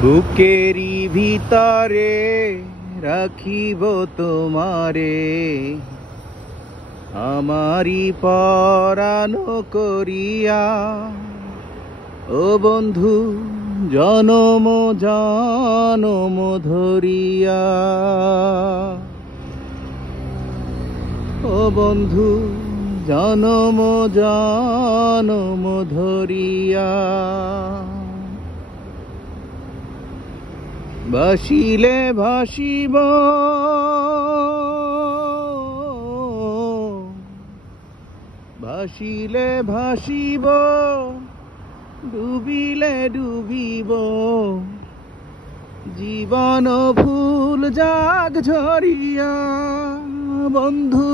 বুকেরই ভিতরে রাখিব তোমারে, আমারি পরাণ করিয়া। ও বন্ধু জনম জনম ধরিয়া, ও বন্ধু জনম জনম ধরিয়া। বাসিলে ভাসিব ভাসিলে ভাসিব, ডুবিলে ডুবিব, জীবন ফুল যাক ঝরিয়া। বন্ধু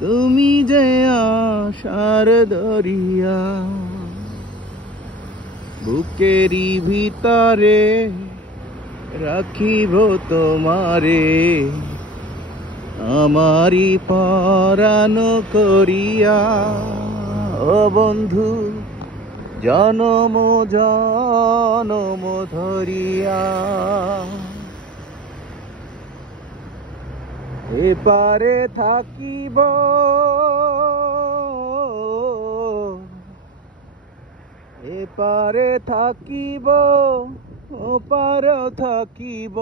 তুমি যে আশার দরিয়া, বুকেরই ভিতরে রাখিব তোমারে, আমারি পরাণ করিয়া। ও বন্ধু জনম জনম ধরিয়া। এপারে থাকিব এপারে থাকিব, ওপারে থাকিব,